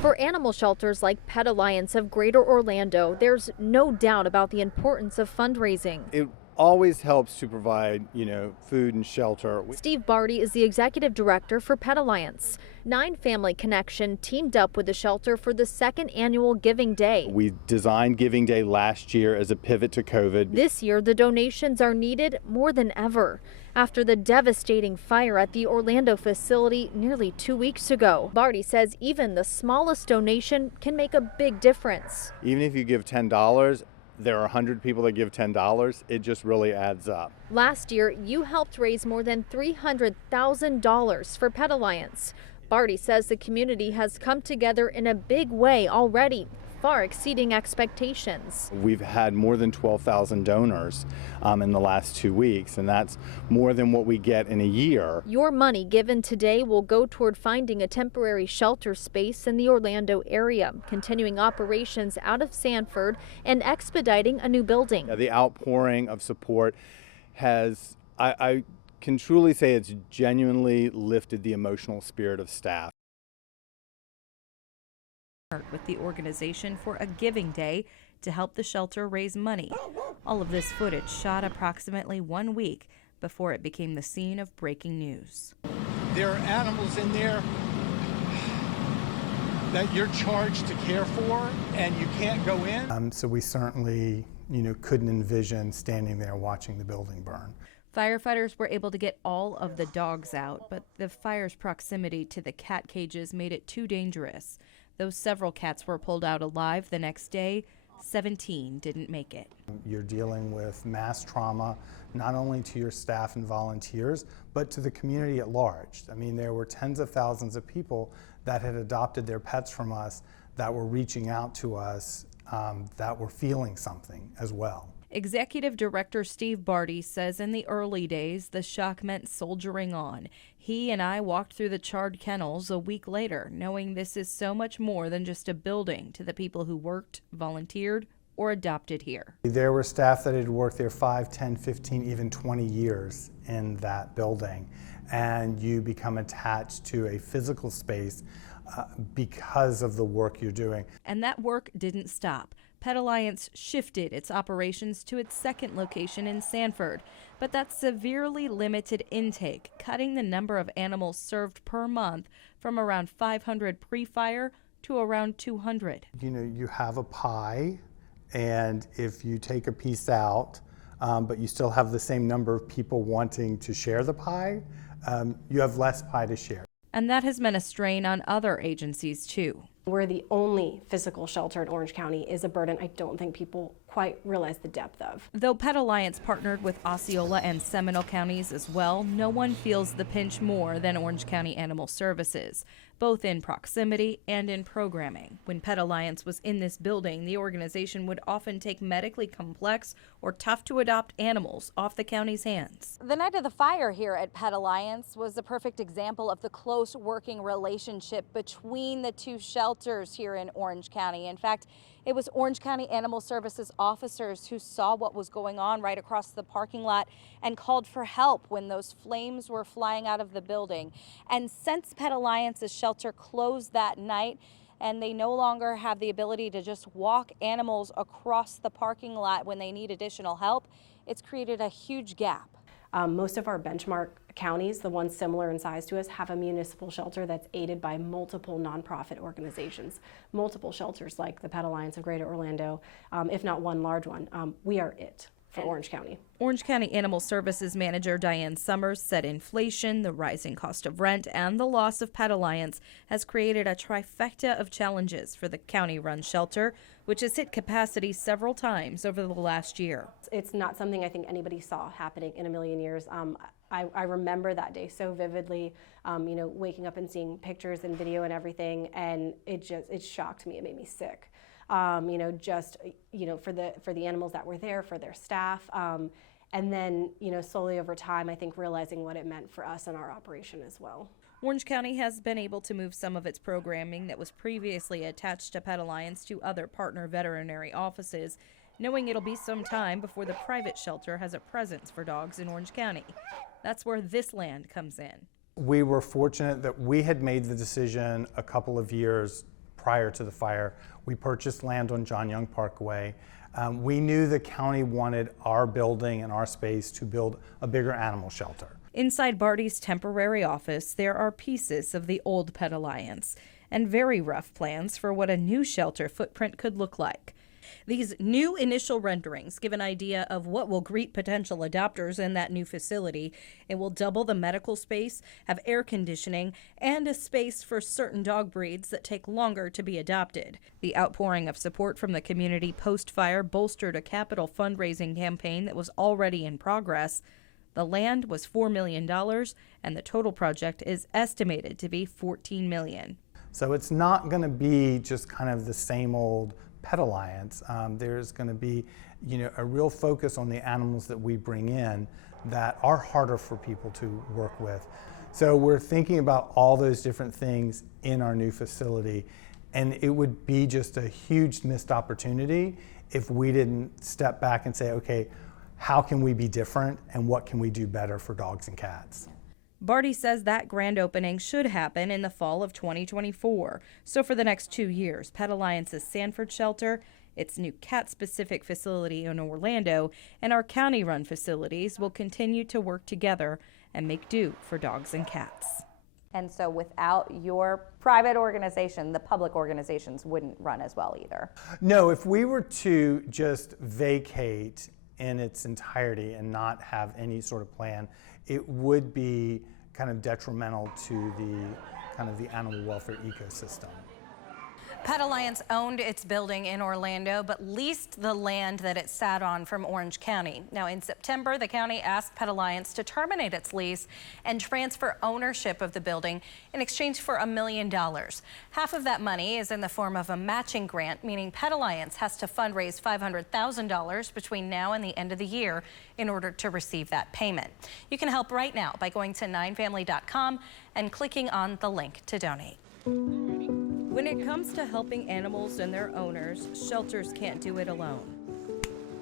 For animal shelters like Pet Alliance of Greater Orlando, there's no doubt about the importance of fundraising. It always helps to provide, food and shelter. Steve Bardy is the executive director for Pet Alliance. 9 Family Connection teamed up with the shelter for the second annual Giving Day. We designed Giving Day last year as a pivot to COVID. This year, the donations are needed more than ever after the devastating fire at the Orlando facility nearly 2 weeks ago. Bardy says even the smallest donation can make a big difference. Even if you give $10, there are 100 people that give $10. It just really adds up. Last year, you helped raise more than $300,000 for Pet Alliance. Bardy says the community has come together in a big way already, far exceeding expectations. We've had more than 12,000 donors in the last 2 weeks, and that's more than what we get in a year. Your money given today will go toward finding a temporary shelter space in the Orlando area, continuing operations out of Sanford, and expediting a new building. The outpouring of support has, I can truly say it's genuinely lifted the emotional spirit of staff. With the organization for a Giving Day to help the shelter raise money. All of this footage shot approximately 1 week before it became the scene of breaking news. There are animals in there that you're charged to care for and you can't go in. So we certainly, couldn't envision standing there watching the building burn. Firefighters were able to get all of the dogs out, but the fire's proximity to the cat cages made it too dangerous. Though several cats were pulled out alive the next day, 17 didn't make it. You're dealing with mass trauma, not only to your staff and volunteers, but to the community at large. I mean, there were tens of thousands of people that had adopted their pets from us that were reaching out to us, that were feeling something as well. Executive Director Steve Bardy says in the early days, the shock meant soldiering on. He and I walked through the charred kennels a week later, knowing this is so much more than just a building to the people who worked, volunteered, or adopted here. There were staff that had worked there 5, 10, 15, even 20 years in that building, and you become attached to a physical space because of the work you're doing. And that work didn't stop. Pet Alliance shifted its operations to its second location in Sanford, but that severely limited intake, cutting the number of animals served per month from around 500 pre-fire to around 200. You have a pie, and if you take a piece out, but you still have the same number of people wanting to share the pie, you have less pie to share. And that has meant a strain on other agencies, too. We're the only physical shelter in Orange County is a burden I don't think people quite realize the depth of. Though Pet Alliance partnered with Osceola and Seminole counties as well, no one feels the pinch more than Orange County Animal Services, both in proximity and in programming. When Pet Alliance was in this building, the organization would often take medically complex or tough-to-adopt animals off the county's hands. The night of the fire here at Pet Alliance was a perfect example of the close working relationship between the two shelters here in Orange County. In fact, it was Orange County Animal Services officers who saw what was going on right across the parking lot and called for help when those flames were flying out of the building. And since Pet Alliance's shelter closed that night, and they no longer have the ability to just walk animals across the parking lot when they need additional help, it's created a huge gap. Most of our benchmark counties, the ones similar in size to us, have a municipal shelter that's aided by multiple nonprofit organizations, multiple shelters like the Pet Alliance of Greater Orlando, if not one large one. We are it for Orange County. Orange County Animal Services Manager Diane Summers said inflation, the rising cost of rent, and the loss of Pet Alliance has created a trifecta of challenges for the county-run shelter, which has hit capacity several times over the last year. It's not something I think anybody saw happening in a million years. I remember that day so vividly, waking up and seeing pictures and video and everything, and it shocked me. It made me sick. For the animals that were there, for their staff, and then, slowly over time, I think realizing what it meant for us and our operation as well. Orange County has been able to move some of its programming that was previously attached to Pet Alliance to other partner veterinary offices, knowing it'll be some time before the private shelter has a presence for dogs in Orange County. That's where this land comes in. We were fortunate that we had made the decision a couple of years prior to the fire. We purchased land on John Young Parkway. We knew the county wanted our building and our space to build a bigger animal shelter. Inside Bardy's temporary office, there are pieces of the old Pet Alliance and very rough plans for what a new shelter footprint could look like. These new initial renderings give an idea of what will greet potential adopters in that new facility. It will double the medical space, have air conditioning, and a space for certain dog breeds that take longer to be adopted. The outpouring of support from the community post-fire bolstered a capital fundraising campaign that was already in progress. The land was $4 million, and the total project is estimated to be $14 million. So it's not going to be just kind of the same old Pet Alliance. There's going to be, a real focus on the animals that we bring in that are harder for people to work with. So we're thinking about all those different things in our new facility, and it would be just a huge missed opportunity if we didn't step back and say, okay, how can we be different and what can we do better for dogs and cats? Bardy says that grand opening should happen in the fall of 2024. So for the next 2 years, Pet Alliance's Sanford shelter, its new cat-specific facility in Orlando, and our county-run facilities will continue to work together and make do for dogs and cats. And so without your private organization, the public organizations wouldn't run as well either. No, if we were to just vacate in its entirety and not have any sort of plan, it would be kind of detrimental to the animal welfare ecosystem. Pet Alliance owned its building in Orlando, but leased the land that it sat on from Orange County. Now, in September, the county asked Pet Alliance to terminate its lease and transfer ownership of the building in exchange for $1 million. Half of that money is in the form of a matching grant, meaning Pet Alliance has to fundraise $500,000 between now and the end of the year in order to receive that payment. You can help right now by going to 9family.com and clicking on the link to donate. When it comes to helping animals and their owners, shelters can't do it alone.